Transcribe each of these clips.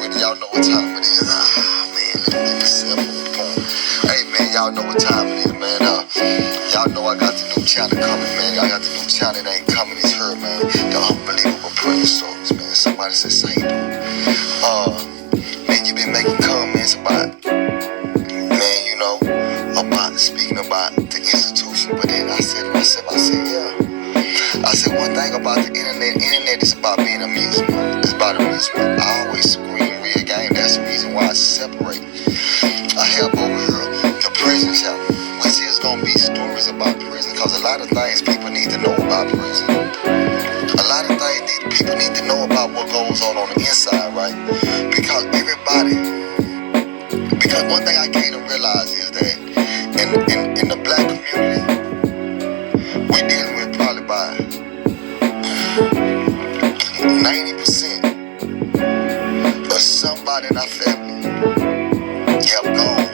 with it. Y'all know what time it is. Man, let me get myself on the point. Hey, man, y'all know what time it is, man. Y'all know I got the new channel coming, man. I got the new channel that ain't coming. It's her, man. The Unbelievable Prayer Songs, man. Somebody said, say it. Man, you been making comments about, man, you know, about speaking about the institution. But then I said to myself, yeah. I said one thing about the internet is about being amusement. It's about amusement. I always scream real game. That's the reason why I separate. I have over here the prison chapter, which is gonna be stories about prison, because a lot of things people need to know about prison. A lot of things people need to know about what goes on the inside, right? Because one thing I came to realize is that in the black community, we're dealing with probably by 90% of somebody in our family have gone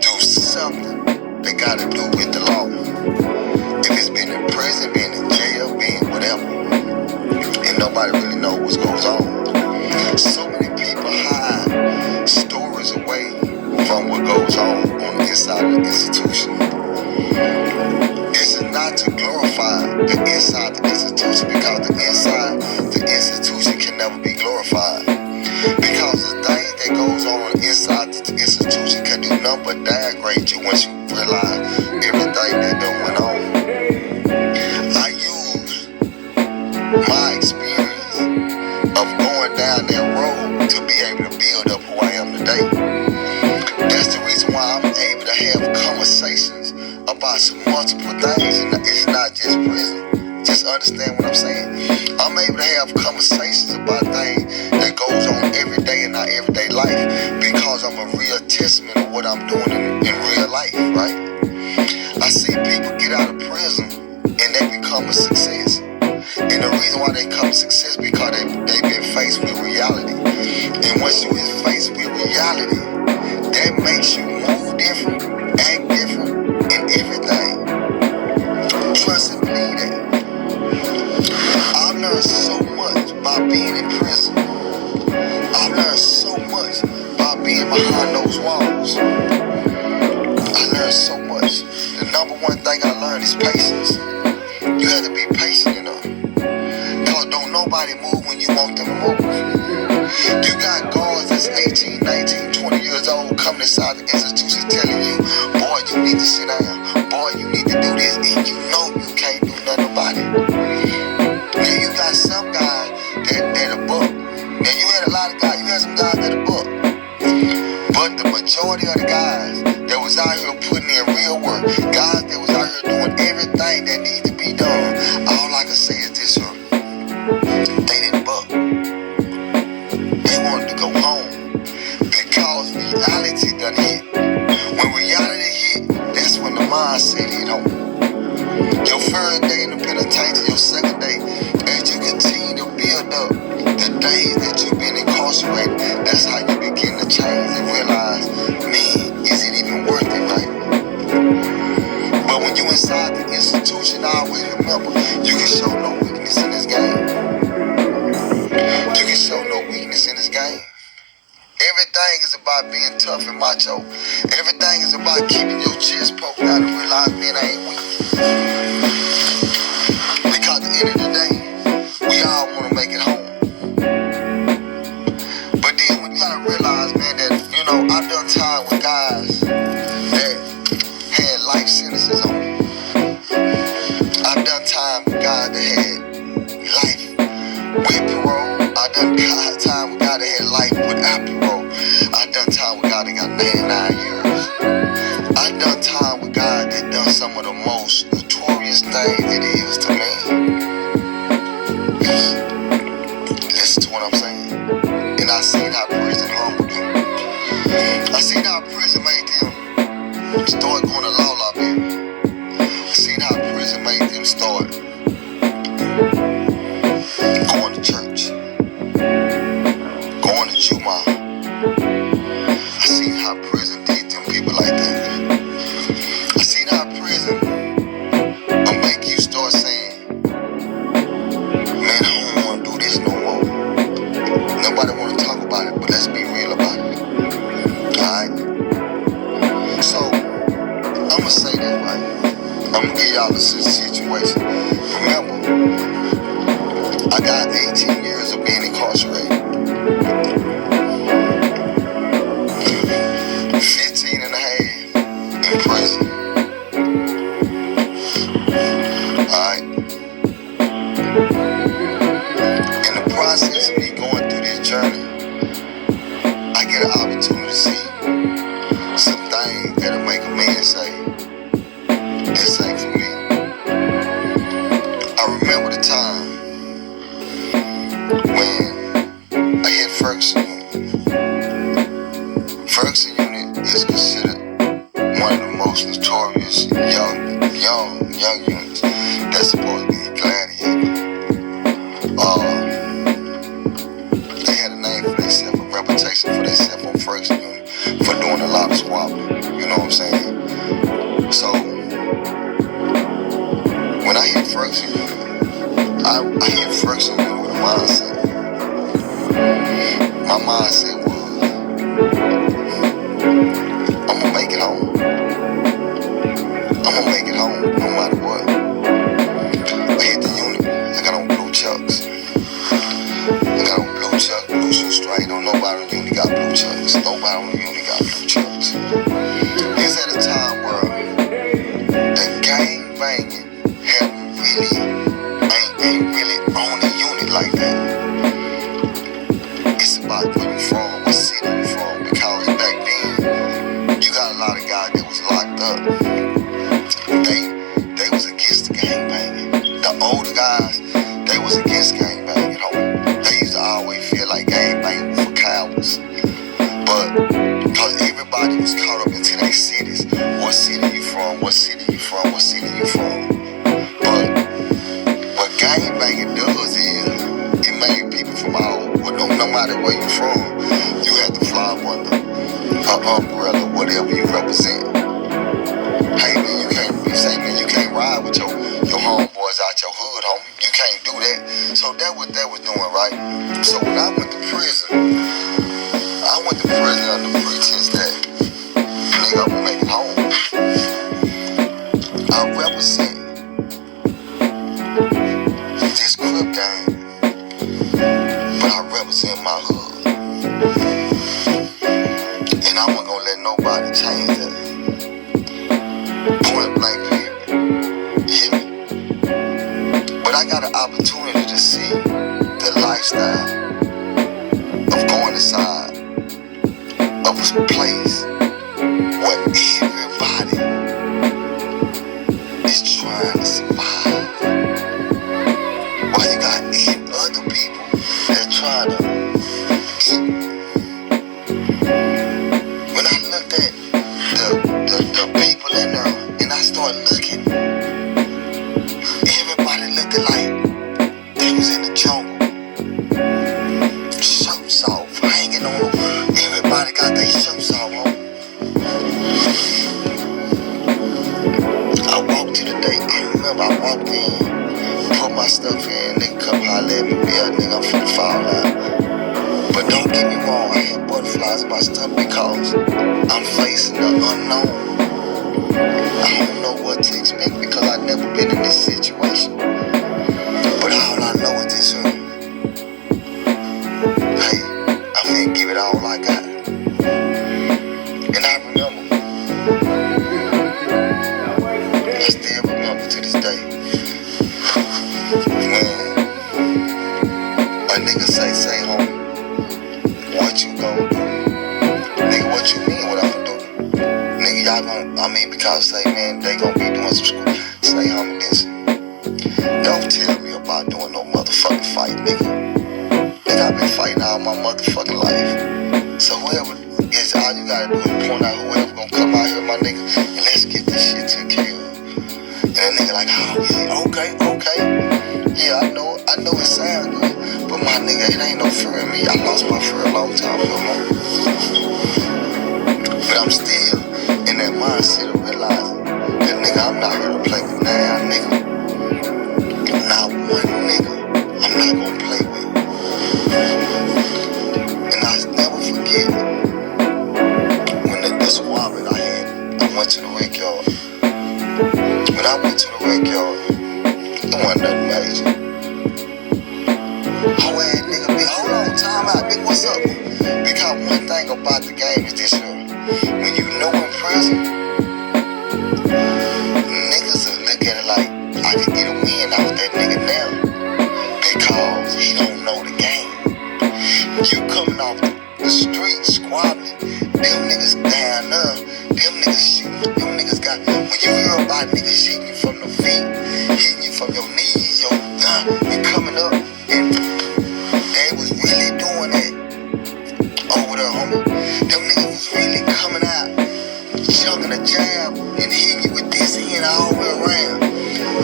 through something that got to do with the law. If it's been in prison, being in jail, being whatever, and nobody really knows what goes on. So many people hide stories away from what goes on the inside of the institution. This is not to glorify the inside of the institution, because the inside the institution can never be glorified. Because the things that goes on the inside the institution can do nothing but downgrade you once you realize everything that done went on. I use my experience of going down that road to be able to build up who I am today. That's the reason why I'm able to have conversations about some multiple things, and it's not just prison. Just understand what I'm saying. I'm able to have conversations about things that goes on every day in our everyday life, because I'm a real testament of what I'm doing in real life, right? I see people get out of prison and they become a success. And the reason why they become a success because they've been faced with reality. And once you is faced with reality, that makes you move different, act different, in everything. Trust and believe that. I've learned so much by being in prison. I've learned so much by being behind those walls. I learned so much. The number one thing I learned is patience. You have to be patient enough. Because don't nobody move when you want them to move. You got guards that's 18, 19, 20 years old coming inside the institution telling you, boy, you need to sit down. Boy, you need to do this. And you know you can't do nothing about it. Now you got some guys that are buck. Now you had a lot of guys, you had some guys that are buck. But the majority of the guys that was out here putting in real work, guys that was out here doing everything that needed to be done, all I can say is this here. They didn't buck. They wanted to go home. Because reality done hit. When reality hit, that's when the mindset hit home. Your first day in the penitentiary, your second day, as you continue to build up the days that you've been incarcerated, that's how you begin to change and realize, man, is it even worth it, right? But when you inside the institution, I always remember, you can show no weakness in this game. You can show no weakness in this game. Everything is about being tough and macho. Everything is about keeping your chest poked out and realize, man, I ain't weak. Because at the end of the day, we all want to make it home. But then when you gotta realize, man, that, you know, I've done time with guys that had life sentences on me. I've done time with guys that had life with parole. I've done time with guys that had life without parole. I've done time with guys that got 99 years. I've done time with guys that done some of the most notorious things it is to me. Listen to what I'm saying. And I seen how prison humbled them. I seen how prison made them start going to law baby. I seen how prison made them start going to church, going to Juma. I seen how prison did them people like that. I seen how prison will make you start saying, man, I don't want to do this no more. Nobody want to talk about it, but get an opportunity to see some things that'll make a man say, this ain't for me. I remember the time when I hit Ferguson Unit. Ferguson Unit is considered one of the most notorious young units that's supposed to be gladiator. They had a name for themselves, a reputation for themselves on Ferguson Unit for doing a lot of swapping. You know what I'm saying? So when I hit Ferguson Unit, I hit Ferguson Unit with a mindset. My mindset was, I'm gonna make it home. I'm gonna make it home no matter what. I hit the unit. I got on blue chucks. I got on blue chucks, blue shoe straight. Don't nobody on the unit got blue chucks. Nobody on the unit got blue chucks. It's at a time where the gang banging ain't really on the unit like that. It's about where you from, what city you from, because back then you got a lot of guys that was locked up. They was against the gang banging. The older guys, they was against gang banging. They used to always feel like gang banging was for cowards. But because everybody was caught up into their cities, what city you from, what city you from, what city you from. But what gang banging does is it made people from all, no matter where you from, you have to fly up under an umbrella, whatever you represent. Hey man, you can't ride with your homeboys out your hood, homie. You can't do that. So that's what they was doing, right? So when I went to prison under the pretense that nigga, I'm gonna make it home. I represent this crib gang, but I represent my hood. And I wasn't gonna let nobody change that. Point blank period. You hear me? But I got an opportunity to see the lifestyle of going inside of a place where everybody is trying to survive. While you got 8 other people that try to eat. When I looked at the people in there and I started looking, everybody looked like they was in the jungle. Shirts off, hanging on. Everybody got their shirts off on. I walked to the day. I remember I walked in, put my stuff in, nigga come holler at me, yeah, nigga, I'm finna fall out. But don't get me wrong, I had butterflies in my stomach because I'm facing the unknown. I don't know what to expect because I've never been in this situation. But all I know is this here. Hey, I'm finna give it all I got. And I remember, I still remember to this day, when a nigga say, homie, what you gonna do? Nigga, what you mean what I'm gonna do? Nigga, y'all gonna, because say, man, they gonna be doing some school. Say, homie, listen, don't tell me about doing no motherfucking fight, nigga. Nigga, I've been fighting all my motherfucking life. So whoever is, all you gotta do is point out whoever gonna come out here, my nigga, and let's get this shit taken care of. And that nigga like, oh yeah, okay. Yeah, I know it sounds good, but my nigga, it ain't no fear in me. I lost my fear a long time ago, man. But I'm still in that mindset of realizing that nigga, I'm not here to play with now, nigga. Not one nigga I'm not gonna play with. And I'll never forget when the squabbing I had, I went to the rec yard. When I went to the rec yard, it wasn't nothing major. Whole ass nigga, big, hold on, time out, big, what's up? Because one thing about the game is this here. When you know in prison, niggas will look at it like, I can get a win out that nigga now because he don't know the game. You coming off the street squabbling. Them niggas down there. Them niggas shooting. Them niggas got. When you hear about niggas hitting you from the feet, hitting you from your knees, your you coming up, and they was really doing that over there, homie. Them niggas was really coming out, chucking a jab, and hitting you with this hand all the way around.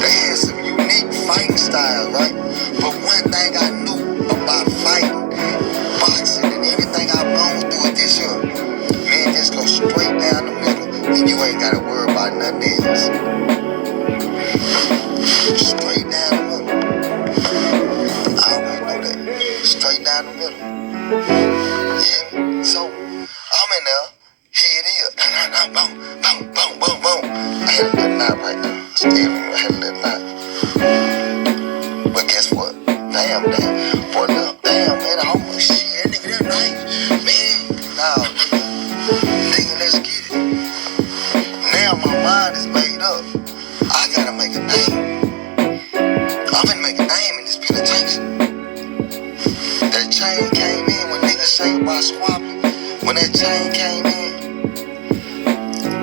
They had some unique fighting styles, right? But one thing I knew about fighting, boxing, and everything I've gone through is this here. Man, just go straight down the middle, and you ain't gotta worry about nothing else. Straight down the middle. I always know that. Straight down the middle. Yeah. So I'm in there. Here it is. Boom, boom, boom, boom, boom. I had a little knot right now. Still, I had a little knot. But guess what? Damn. Boy, look, damn, man, I'm like, shit, that nigga, that nice. Man, nah, nigga, let's get it. Now my mind is made up. I gotta make a name. I'm gonna make a name in this penitentiary. That chain came in when niggas say about squabbling. When that chain came in,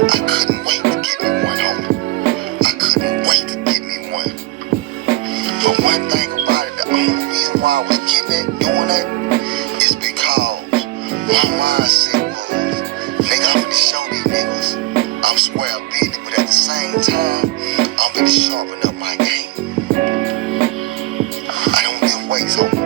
I couldn't wait to get me one, homie. I couldn't wait to get me one. But one thing about it, the only reason why I was getting that, doing that, is because my mindset was, nigga, I'm finna show these niggas I'm square business, but at the same time, I'm finna sharpen up my game. I don't lift weights, homie.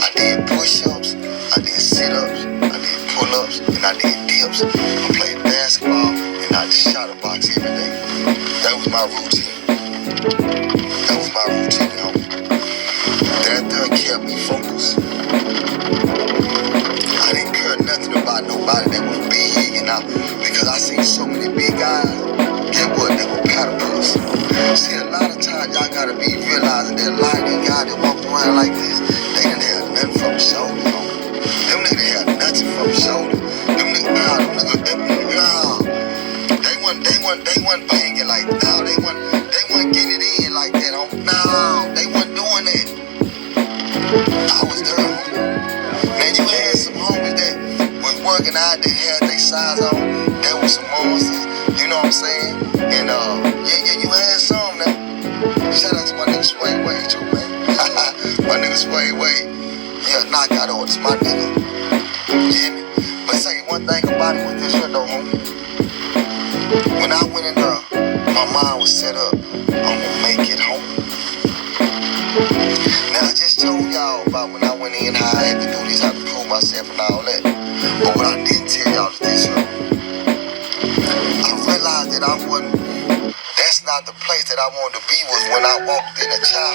I did push-ups, I did sit-ups, I did pull-ups, and I did dips. I played basketball, and I just shot a box every day. That was my routine. That was my routine, homie. That there kept me focused. I didn't care nothing about nobody that was big, and because I seen so many big guys, get what, they were caterpillars. See, a lot of times y'all gotta be realizing that a lot of these guys that walk around like this, they didn't have nothing from the shoulder, homie. Them niggas had nothing from the shoulder. Them niggas, they wasn't banging like that. No, they wasn't getting it in like that, homie. No, they wasn't doing that. I was there, homie. Man, you had some homies that was working out, that had their size on. There was some monsters, you know what I'm saying? And yeah, you had some now. Shout out to my nigga Sway Way too, man. My nigga Sway Way. Yeah, knockout orders, my nigga. You hear me? But say one thing about it with this shit though, homie. When I went in there, my mind was set up. I'm gonna make it home. Now I just told y'all about when I went in, how I had to do this, how to prove myself and all that. But what I didn't tell y'all is this, I realized that that's not the place that I wanted to be was when I walked in the child.